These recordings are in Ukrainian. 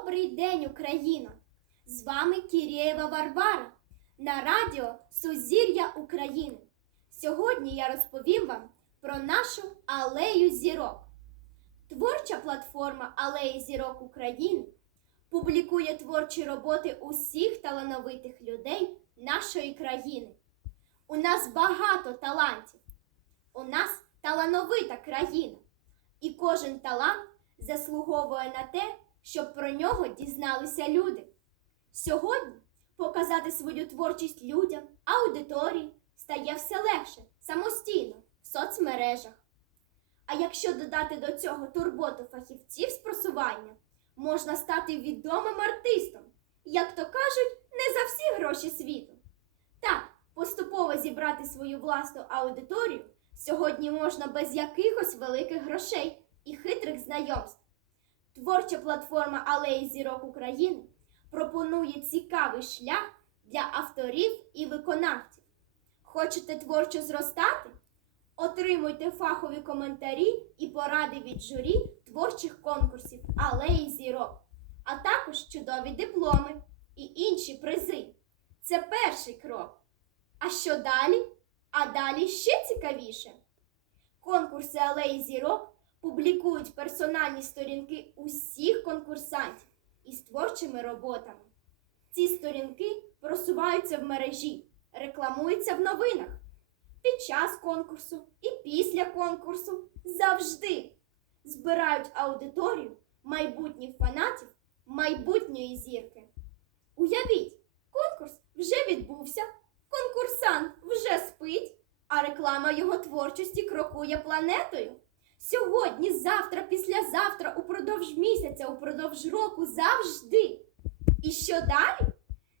Добрий день, Україно! З вами Кірєєва Варвара на радіо Сузір'я України. Сьогодні я розповім вам про нашу алею зірок. Творча платформа Алеї зірок України публікує творчі роботи усіх талановитих людей нашої країни. У нас багато талантів. У нас талановита країна. І кожен талант заслуговує на те, щоб про нього дізналися люди. Сьогодні показати свою творчість людям, аудиторії стає все легше самостійно в соцмережах. А якщо додати до цього турботу фахівців з просування, можна стати відомим артистом, як то кажуть, не за всі гроші світу. Так, поступово зібрати свою власну аудиторію сьогодні можна без якихось великих грошей і хитрих знайомств. Творча платформа Алеї зірок України пропонує цікавий шлях для авторів і виконавців. Хочете творчо зростати? Отримуйте фахові коментарі і поради від журі творчих конкурсів Алеї зірок, а також чудові дипломи і інші призи. Це перший крок. А що далі? А далі ще цікавіше. Конкурси Алеї зірок публікують персональні сторінки усіх конкурсантів із творчими роботами. Ці сторінки просуваються в мережі, рекламуються в новинах під час конкурсу і після конкурсу завжди збирають аудиторію майбутніх фанатів майбутньої зірки. Уявіть, конкурс вже відбувся, конкурсант вже спить, а реклама його творчості крокує планетою. Сьогодні, завтра, післязавтра, упродовж місяця, упродовж року завжди. І що далі?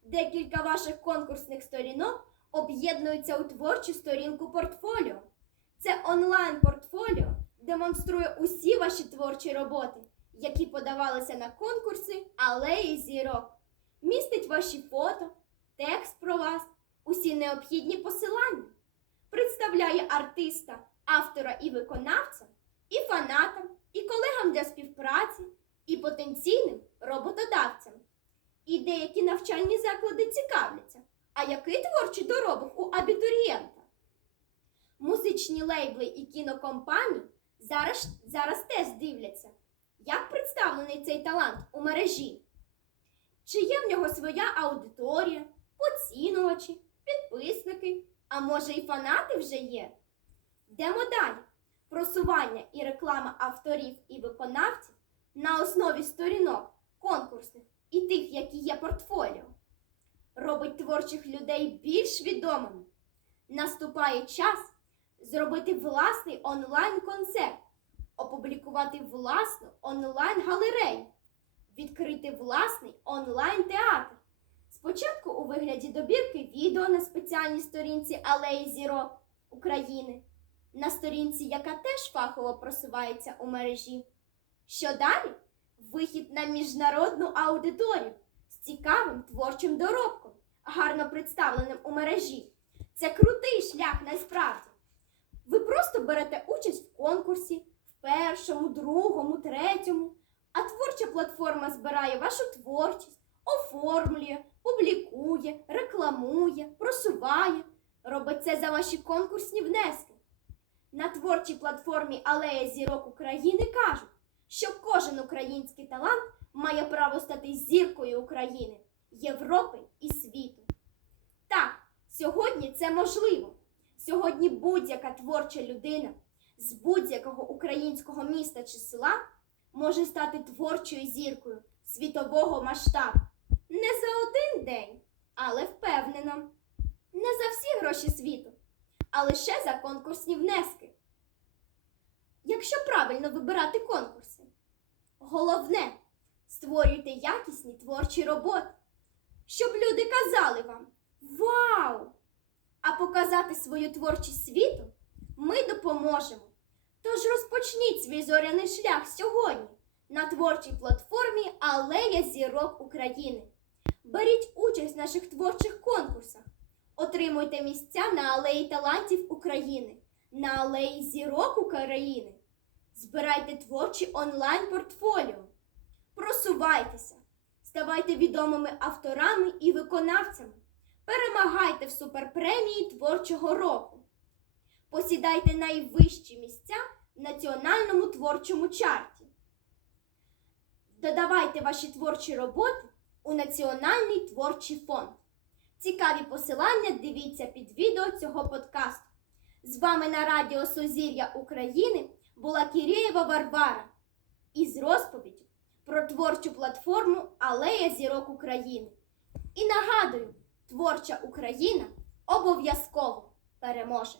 Декілька ваших конкурсних сторінок об'єднуються у творчу сторінку портфоліо. Це онлайн-портфоліо демонструє усі ваші творчі роботи, які подавалися на конкурси Алеї зірок. Містить ваші фото, текст про вас, усі необхідні посилання. Представляє артиста, автора і виконавця, і фанатам, і колегам для співпраці, і потенційним роботодавцям. І деякі навчальні заклади цікавляться. А який творчий доробок у абітурієнта? Музичні лейбли і кінокомпанії зараз, зараз теж дивляться, як представлений цей талант у мережі. Чи є в нього своя аудиторія, поцінувачі, підписники, а може і фанати вже є? Йдемо далі. Просування і реклама авторів і виконавців на основі сторінок, конкурсних і тих, які є портфоліо, робить творчих людей більш відомими. Наступає час зробити власний онлайн-концерт, опублікувати власну онлайн-галерею, відкрити власний онлайн-театр. Спочатку у вигляді добірки відео на спеціальній сторінці Алеї Зірок України, на сторінці, яка теж фахово просувається у мережі. Що далі? Вихід на міжнародну аудиторію з цікавим творчим доробком, гарно представленим у мережі. Це крутий шлях насправді. Ви просто берете участь в конкурсі, в першому, другому, третьому, а творча платформа збирає вашу творчість, оформлює, публікує, рекламує, просуває, робить це за ваші конкурсні внески. На творчій платформі Алея зірок України кажуть, що кожен український талант має право стати зіркою України, Європи і світу. Так, сьогодні це можливо. Сьогодні будь-яка творча людина з будь-якого українського міста чи села може стати творчою зіркою світового масштабу. Не за один день, але впевнено. Не за всі гроші світу, а лише за конкурсні внески. Якщо правильно вибирати конкурси, головне створюйте якісні творчі роботи, щоб люди казали вам Вау! А показати свою творчість світу ми допоможемо. Тож розпочніть свій зоряний шлях сьогодні на творчій платформі Алея зірок України. Беріть участь в наших творчих конкурсах. Отримуйте місця на алеї талантів України, на алеї зірок України. Збирайте творчі онлайн-портфоліо. Просувайтеся, ставайте відомими авторами і виконавцями. Перемагайте в суперпремії творчого року. Посідайте найвищі місця в національному творчому чарті. Додавайте ваші творчі роботи у Національний творчий фонд. Цікаві посилання дивіться під відео цього подкасту. З вами на Радіо Сузір'я України була Кірєєва Варвара із розповіддю про творчу платформу Алея зірок України. І нагадую, творча Україна обов'язково переможе!